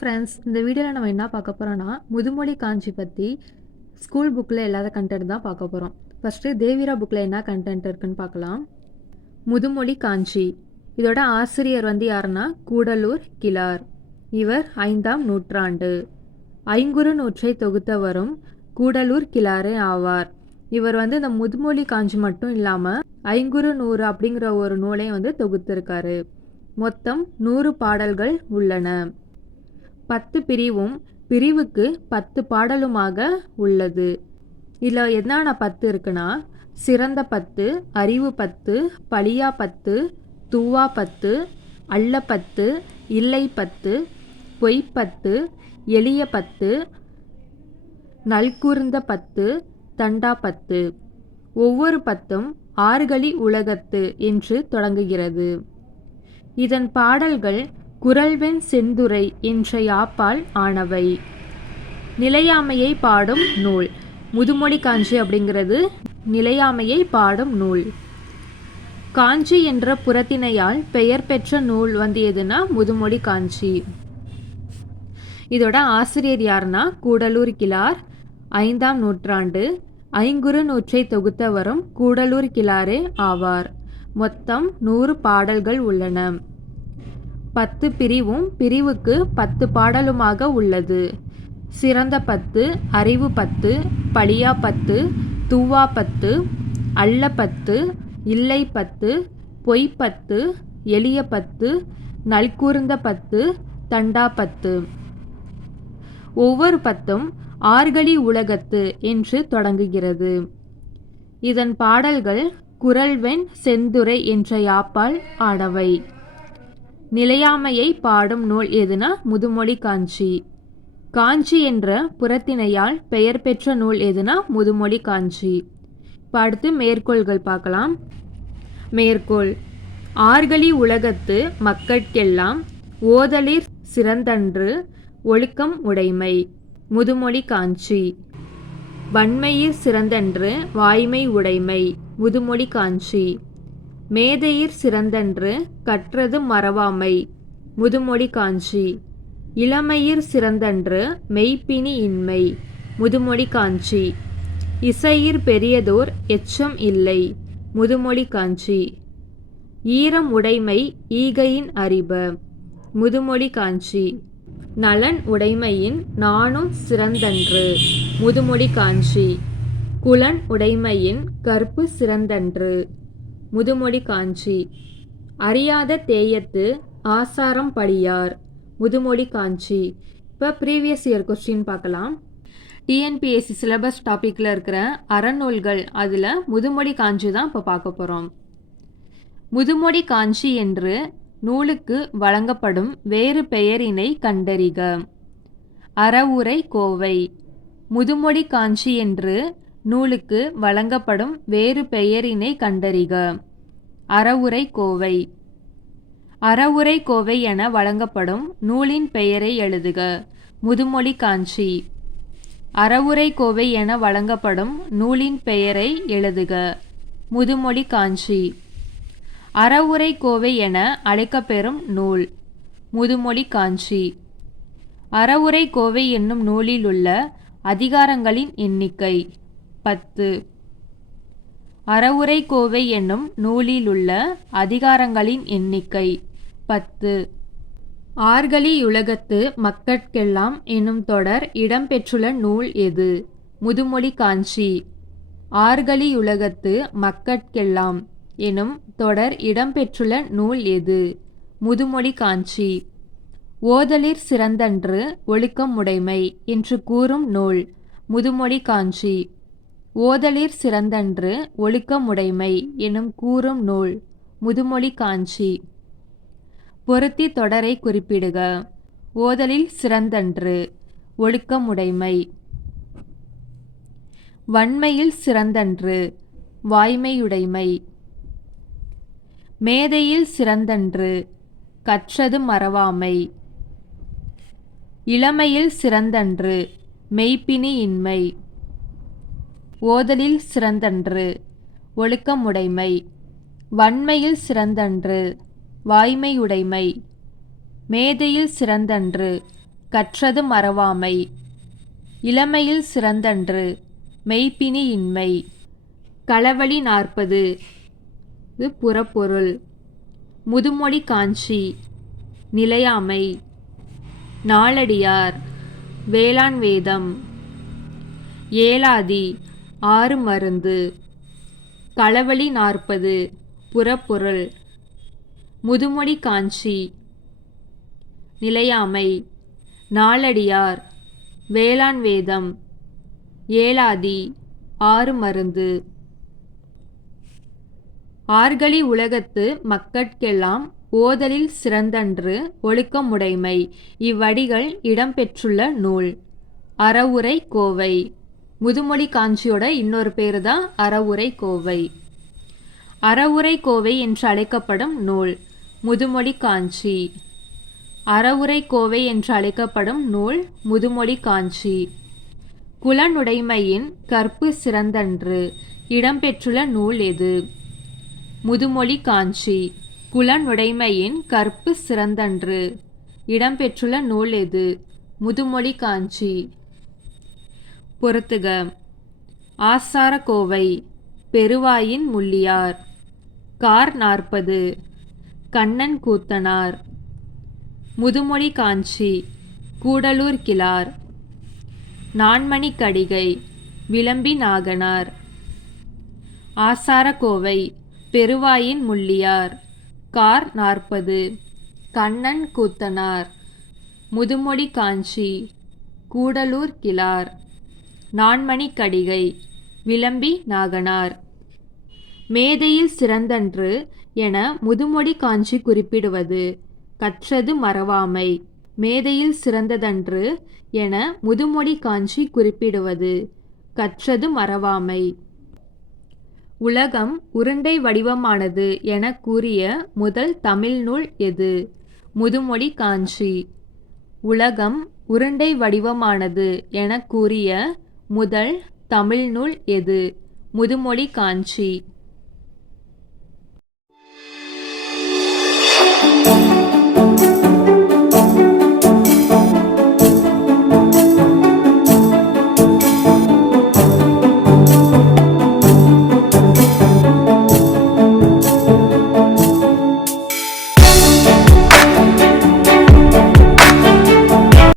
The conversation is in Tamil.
ஃப்ரெண்ட்ஸ் இந்த வீடியோவில் நம்ம என்ன பார்க்க போகிறோன்னா முதுமொழி காஞ்சி பற்றி ஸ்கூல் புக்கில் இல்லாத கண்டென்ட் தான் பார்க்க போகிறோம் ஃபஸ்ட்டு தேவிரா புக்கில் என்ன கண்டென்ட் இருக்குன்னு பார்க்கலாம். முதுமொழி காஞ்சி. இதோட ஆசிரியர் வந்து யாருன்னா கூடலூர் கிளார் இவர் ஐந்தாம் நூற்றாண்டு. ஐங்குறு நூற்றை தொகுத்தவரும் கூடலூர் கிளாரே ஆவார். இவர் வந்து இந்த முதுமொழி காஞ்சி மட்டும் இல்லாமல் ஐங்குறு நூறு அப்படிங்கிற ஒரு நூலையும் வந்து தொகுத்திருக்காரு. மொத்தம் நூறு பாடல்கள் உள்ளன. பத்து பிரிவும் பிரிவுக்கு பத்து பாடலுமாக உள்ளது. இதில் என்னென்ன பத்து இருக்குன்னா சிறந்த பத்து அறிவு பத்து பழியா பத்து தூவா பத்து அள்ள பத்து இல்லை பத்து பொய் பத்து எளிய பத்து நல்கூர்ந்த பத்து தண்டா பத்து. ஒவ்வொரு பத்தும் ஆறுகளி உலகத்து என்று தொடங்குகிறது. இதன் பாடல்கள் குரல்வெண் செந்துரை என்ற யாப்பால் ஆனவை. நிலையாமையை பாடும் நூல். முதுமொழி காஞ்சி அப்படிங்கிறது நிலையாமையை பாடும் நூல். காஞ்சி என்ற புறத்தினையால் பெயர் பெற்ற நூல் வந்து எதுனா முதுமொழி காஞ்சி. இதோட ஆசிரியர் யாருன்னா கூடலூர் கிளார் ஐந்தாம் நூற்றாண்டு. ஐங்குறு நூற்றை தொகுத்தவரும் கூடலூர் கிளாரே ஆவார். மொத்தம் நூறு பாடல்கள் உள்ளன. பத்து பிரிவும் பிரிவுக்கு பத்து பாடலுமாக உள்ளது. சிறந்த பத்து அறிவு பத்து பழியா பத்து தூவா பத்து அல்ல பத்து இல்லை பத்து பொய் பத்து எளிய பத்து நல்கூர்ந்த பத்து தண்டா பத்து. ஒவ்வொரு பத்தும் ஆர்கழி உலகத்து என்று தொடங்குகிறது. இதன் பாடல்கள் குரல்வெண் செந்துரை என்ற யாப்பால் ஆடவை. நிலையாமையை பாடும் நூல் எதுனா? முதுமொழி காஞ்சி. காஞ்சி என்ற புறத்தினையால் பெயர் பெற்ற நூல் எதுனா? முதுமொழி காஞ்சி. இப்போ அடுத்து மேற்கோள்கள் பார்க்கலாம். மேற்கோள். ஆர்கழி உலகத்து மக்கட்கெல்லாம் ஓதலிர் சிறந்தன்று ஒழுக்கம் உடைமை. முதுமொழி காஞ்சி. வன்மையிற் சிறந்தன்று வாய்மை உடைமை. முதுமொழி காஞ்சி. மேதையிற் சிறந்தன்று கற்றது மறவாமை. முதுமொழி காஞ்சி. இளமையிற் சிறந்தன்று மெய்ப்பினி இன்மை. முதுமொழி காஞ்சி. இசையிற் பெரியதோர் எச்சம் இல்லை. முதுமொழி காஞ்சி. ஈரம் உடைமை ஈகையின் அறிப. முதுமொழி காஞ்சி. நலன் உடைமையின் நானும் சிறந்தன்று. முதுமொழி காஞ்சி. குலன் உடைமையின் கற்பு சிறந்தன்று. முதுமொழி காஞ்சி. அறியாத தேயத்து ஆசாரம் படியார். முதுமொழி காஞ்சி. இப்போ ப்ரீவியஸ் இயர் கொஸ்டின் பார்க்கலாம். T N P S C syllabus டாப்பிக்கில் இருக்கிற அறநூல்கள் அதில் முதுமொழி காஞ்சி தான் இப்போ பார்க்க போகிறோம் முதுமொழி காஞ்சி என்று நூலுக்கு வழங்கப்படும் வேறு பெயரினை கண்டறிக. அறவுரை கோவை. முதுமொழி காஞ்சி என்று நூலுக்கு வழங்கப்படும் வேறு பெயரினை கண்டறிக. அறவுரை கோவை. அறவுரை கோவை என வழங்கப்படும் நூலின் பெயரை எழுதுக. முதுமொழி காஞ்சி. அறவுரை கோவை என வழங்கப்படும் நூலின் பெயரை எழுதுக. முதுமொழி காஞ்சி. அறவுரை கோவை என அழைக்கப்பெறும் நூல். முதுமொழி காஞ்சி. அறவுரை கோவை என்னும் நூலில் உள்ள அதிகாரங்களின் எண்ணிக்கை. பத்து. அறவுரை கோவை என்னும் நூலில் உள்ள அதிகாரங்களின் எண்ணிக்கை பத்து. ஆர்கலியுலகத்து மக்கட்கெல்லாம் என்னும் தொடர் இடம்பெற்றுள்ள நூல் எது? முதுமொழி காஞ்சி. ஆர்கலியுலகத்து மக்கட்கெல்லாம் எனும் தொடர் இடம்பெற்றுள்ள நூல் எது? முதுமொழி காஞ்சி. ஓதலிற் சிறந்தன்று ஒழுக்கம் உடைமை என்று கூறும் நூல் முதுமொழி காஞ்சி. ஓதலிற் சிறந்தன்று ஒழுக்கமுடைமை எனும் கூறும் நூல் முதுமொழி காஞ்சி. பொருத்தி தொடரை குறிப்பிடுக. ஓதலில் சிறந்தன்று ஒழுக்கமுடைமை வன்மையில் சிறந்தன்று வாய்மையுடைமை மேதையில் சிறந்தன்று கற்றது மறவாமை. இளமையில் சிறந்தன்று மெய்ப்பினி இன்மை. ஓதலில் சிறந்தன்று. ஒழுக்கமுடைமை வன்மையில் சிறந்தன்று. வாய்மையுடைமை மேதையில் சிறந்தன்று. கற்றது மறவாமை. இளமையில் சிறந்தன்று. மெய்ப்பினி இன்மை. களவழி நாற்பது. இது புறப்பொருள். முதுமொழி காஞ்சி. நிலையாமை. நாளடியார். வேளாண் வேதம். ஏலாதி ஆறு மருந்து. களவழி நாற்பது. புறப்பொருள். முதுமொழி காஞ்சி. நிலையாமை. நாளடியார். வேளாண் வேதம். ஏலாதி ஆறு மருந்து. ஆர்கழி உலகத்து மக்கட்கெல்லாம் ஓதலில் சிறந்தன்று ஒழுக்கமுடைமை. இவ்வடிகள் இடம்பெற்றுள்ள நூல். அறவுரை கோவை. முதுமொழி காஞ்சியோட இன்னொரு பேர் தான் அறவுரை கோவை. அறவுரை கோவை என்று அழைக்கப்படும் நூல் முதுமொழி காஞ்சி. அறவுரை கோவை என்று அழைக்கப்படும் நூல் முதுமொழி காஞ்சி. குலனுடைமையின் கற்பு சிறந்தன்று இடம்பெற்றுள்ள நூல் எது? முதுமொழி காஞ்சி. குலனுடைமையின் கற்பு சிறந்தன்று இடம்பெற்றுள்ள நூல் எது? முதுமொழி காஞ்சி. பொறுத்துக. ஆசாரக்கோவை பெருவாயின் முள்ளியார். கார் நாற்பது. கண்ணன் கூத்தனார். முதுமொழி காஞ்சி கூடலூர் கிளார். நான்மணி கடிகை விளம்பி நாகனார். ஆசாரக்கோவை பெருவாயின் முள்ளியார். கார் நாற்பது. கண்ணன் கூத்தனார். முதுமொழி காஞ்சி கூடலூர் கிளார். நான்மணி கடிகை விளம்பி நாகனார். மேதையில் சிறந்தன்று என முதுமொழி காஞ்சி குறிப்பிடுவது. கற்றது மறவாமை. மேதையில் சிறந்ததன்று என முதுமொழி காஞ்சி குறிப்பிடுவது. கற்றது மறவாமை. உலகம் உருண்டை வடிவமானது என கூறிய முதல் தமிழ் நூல் எது? முதுமொழி காஞ்சி. உலகம் உருண்டை வடிவமானது என கூறிய முதல் தமிழ் நூல் எது? முதுமொழி காஞ்சி.